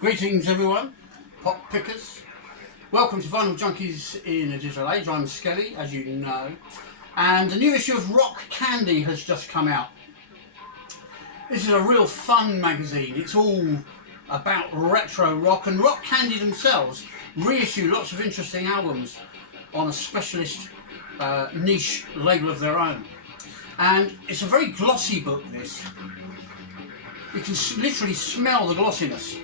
Greetings everyone, pop pickers. Welcome to Vinyl Junkies in a Digital Age. I'm Skelly, as you know, and a new issue of Rock Candy has just come out. This is a real fun magazine. It's all about retro rock, and Rock Candy themselves reissue lots of interesting albums on a specialist niche label of their own. And it's a very glossy book, this. You can literally smell the glossiness.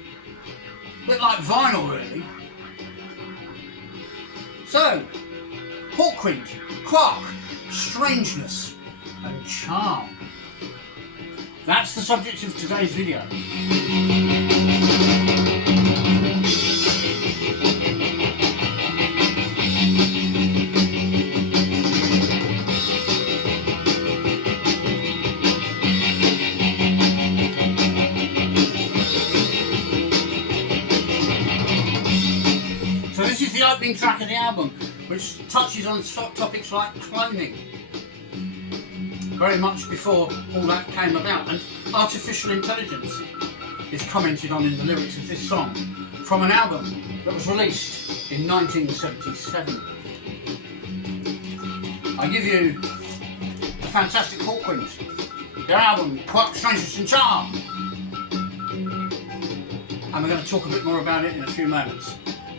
A bit like vinyl, really. So, HAWKWIND, Quark, Strangeness and Charm. That's the subject of today's video. This is the opening track of the album, which touches on topics like cloning, very much before all that came about, and artificial intelligence is commented on in the lyrics of this song, from an album that was released in 1977. I give you the fantastic HAWKWIND, their album Quark, Strangeness and Charm, and we're going to talk a bit more about it in a few moments.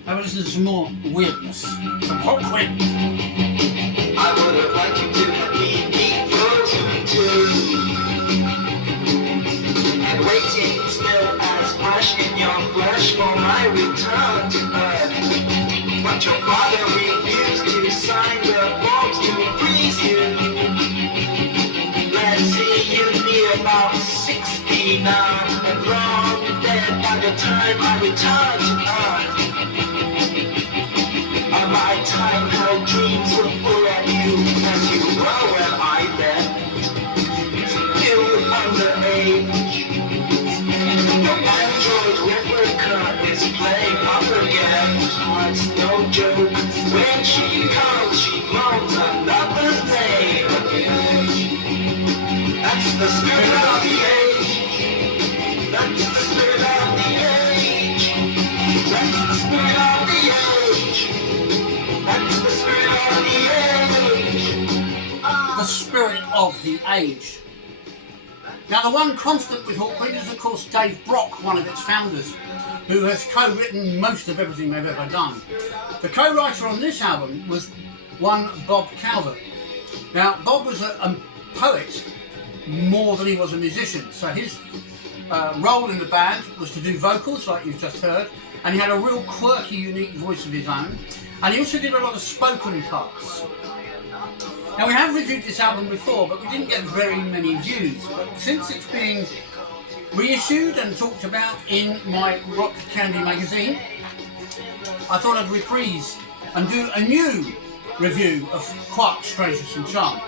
Have a listen to some more weirdness from HAWKWIND. I would have liked you to have been frozen too, and waiting still as fresh in your flesh for my return to Earth. But your father refused to sign the forms to freeze you. Let's see, you'd be about 60 now, and long dead by the time I return to Earth. My time, her dreams were full of you as you were when I left. Still underage. Your android replica is playing up again. It's no joke. When she comes, she moans another's name again. That's the spirit of the age. That's the spirit of the age. That's the spirit of the age. That's the spirit of the age. The spirit of the age. Now, the one constant with HAWKWIND is, of course, Dave Brock, one of its founders, who has co-written most of everything they've ever done. The co-writer on this album was one Bob Calvert. Now, Bob was a poet more than he was a musician, so his role in the band was to do vocals, like you've just heard, and he had a real quirky, unique voice of his own. And he also did a lot of spoken parts. Now, we have reviewed this album before, but we didn't get very many views. But since it's being reissued and talked about in my Rock Candy magazine, I thought I'd reprise and do a new review of Quark, Strangeness and Charm.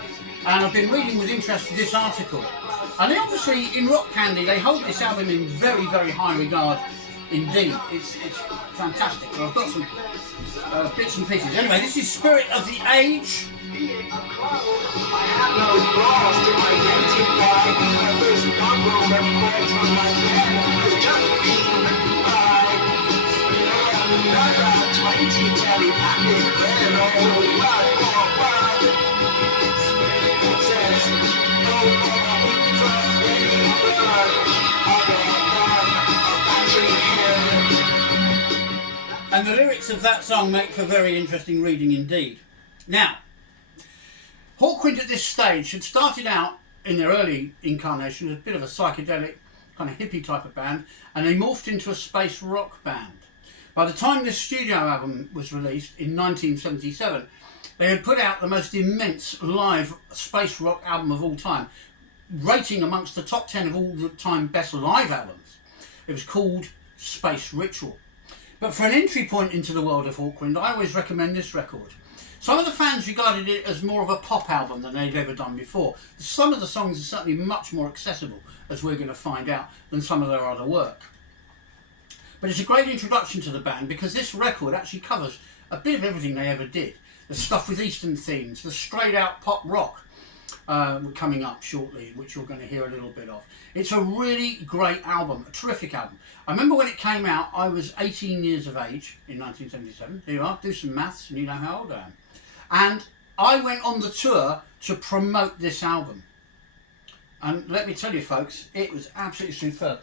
And I've been reading with interest this article. And they obviously, in Rock Candy, they hold this album in very, very high regard indeed. It's fantastic. So I've got some bits and pieces. Anyway, this is Spirit of the Age. I have no flaws to identify. There's number records on my pen. It's just being by another 20 telepathic pen. Oh, what? It says, and the lyrics of that song make for very interesting reading indeed. Now, HAWKWIND at this stage had started out in their early incarnation as a bit of a psychedelic, kind of hippie type of band, and they morphed into a space rock band. By the time this studio album was released in 1977, they had put out the most immense live space rock album of all time, rating amongst the top 10 of all the time best live albums. It was called Space Ritual. But for an entry point into the world of HAWKWIND, I always recommend this record. Some of the fans regarded it as more of a pop album than they'd ever done before. Some of the songs are certainly much more accessible, as we're going to find out, than some of their other work. But it's a great introduction to the band because this record actually covers a bit of everything they ever did. The stuff with Eastern themes, the straight out pop rock coming up shortly, which you're going to hear a little bit of. It's a really great album, a terrific album. I remember when it came out, I was 18 years of age in 1977. Here you are, do some maths and you know how old I am. And I went on the tour to promote this album. And let me tell you folks, it was absolutely superb.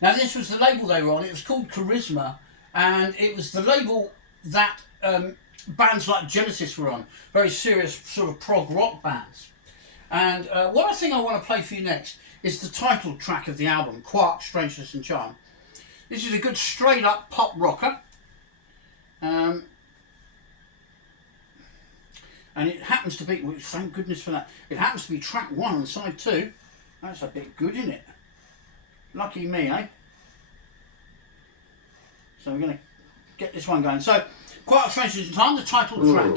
Now this was the label they were on, it was called Charisma, and it was the label that bands like Genesis were on, very serious sort of prog rock bands. And what I think I want to play for you next is the title track of the album, Quark, Strangeness and Charm. This is a good straight up pop rocker. And it happens to be, well, thank goodness for that, it happens to be track 1 on side 2. That's a bit good, isn't it? Lucky me, eh? So we're going to get this one going. So, Quark, Strangeness and Charm, the title track.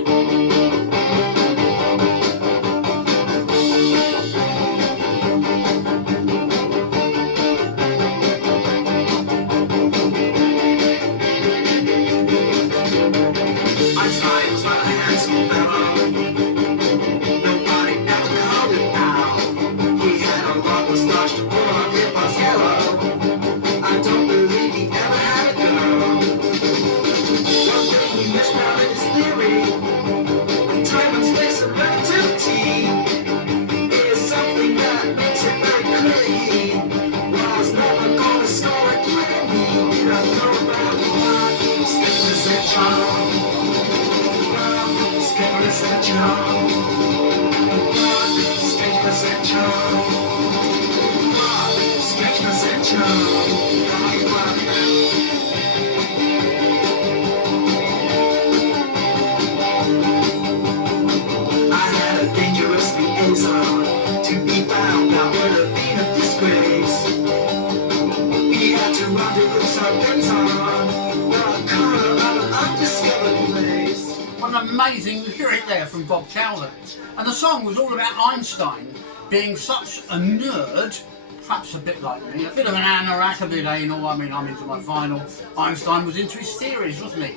Amazing lyric there from Bob Calder. And the song was all about Einstein being such a nerd, perhaps a bit like me, a bit of an anorak, a bit anal. I mean, I'm into my vinyl. Einstein was into his theories, wasn't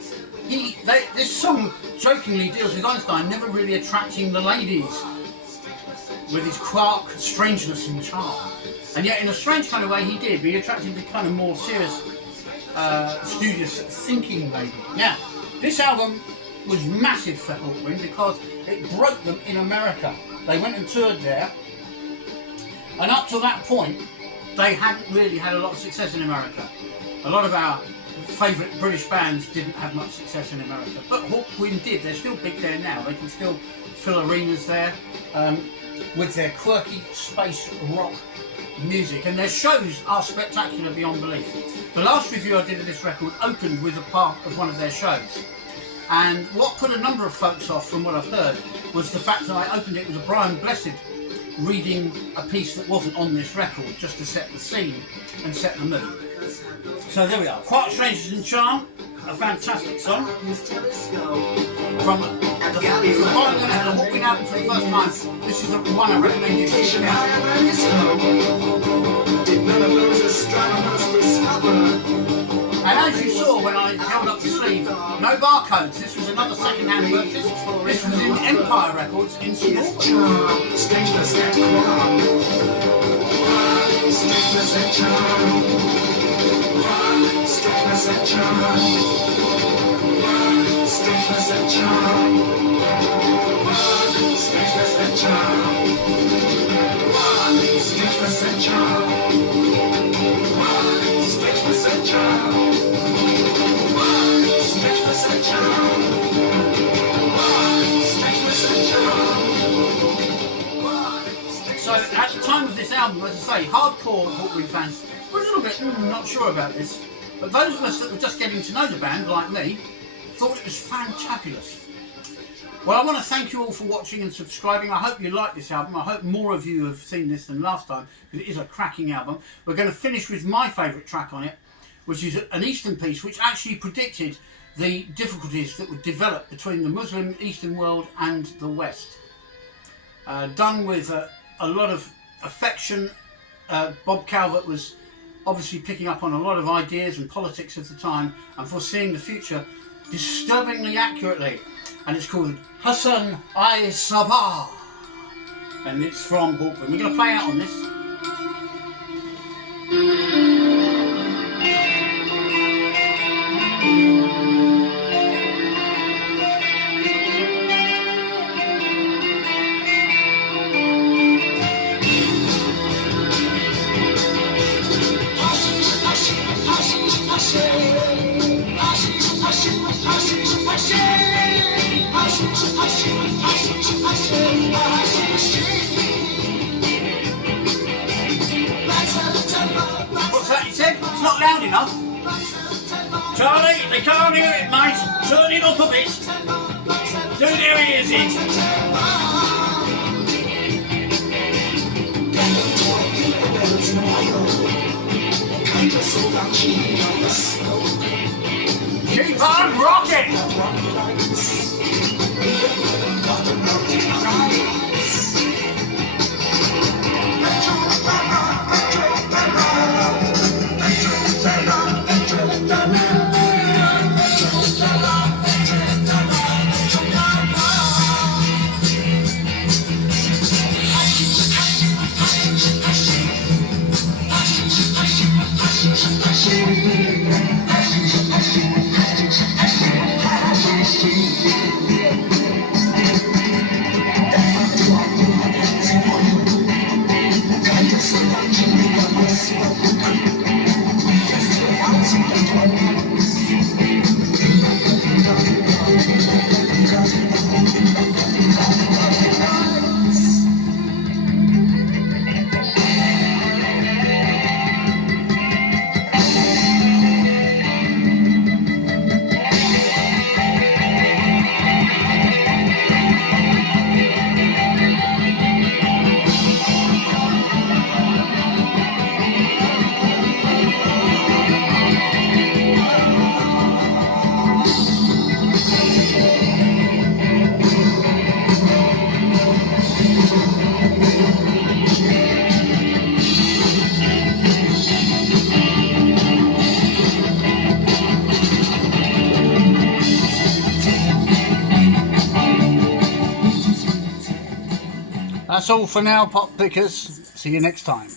he? This song jokingly deals with Einstein never really attracting the ladies with his quark, strangeness and charm. And yet in a strange kind of way he did, but he attracted the kind of more serious, studious thinking lady. Now, this album was massive for HAWKWIND because it broke them in America. They went and toured there, and up to that point they hadn't really had a lot of success in America. A lot of our favourite British bands didn't have much success in America, but HAWKWIND did. They're still big there now. They can still fill arenas there with their quirky space rock music, and their shows are spectacular beyond belief. The last review I did of this record opened with a part of one of their shows. And what put a number of folks off, from what I've heard, was the fact that I opened it with a Brian Blessed reading a piece that wasn't on this record, just to set the scene and set the mood. So there we are, Quark, Strangeness and Charm, a fantastic song. From the following them at the HAWKWIND album for the first time, this is the one I recommend you check out. And as you saw when I held up the sleeve, no barcodes. This was another second-hand purchase. This was in Empire Records in Singapore. Strangeness and charm. Strangeness and charm. Strangeness and charm. Strangeness and charm. Strangeness and charm. Strangeness and charm. Strangeness and charm. So at the time of this album, as I say, hardcore HAWKWIND fans were a little bit not sure about this, but those of us that were just getting to know the band, like me, thought it was fantabulous. Well, I want to thank you all for watching and subscribing. I hope you like this album. I hope more of you have seen this than last time, because it is a cracking album. We're going to finish with my favourite track on it, which is an Eastern piece, which actually predicted the difficulties that would develop between the Muslim Eastern world and the West. Done with a lot of affection. Bob Calvert was obviously picking up on a lot of ideas and politics of the time and foreseeing the future disturbingly accurately. And it's called Hassan I Sabah. And it's from Hawkwind. We're going to play out on this. What's that you said? It's not loud enough. Charlie, they can't hear it, mate. Turn it up a bit. Do their ears in. Keep on rocking! That's all for now, pop pickers. See you next time.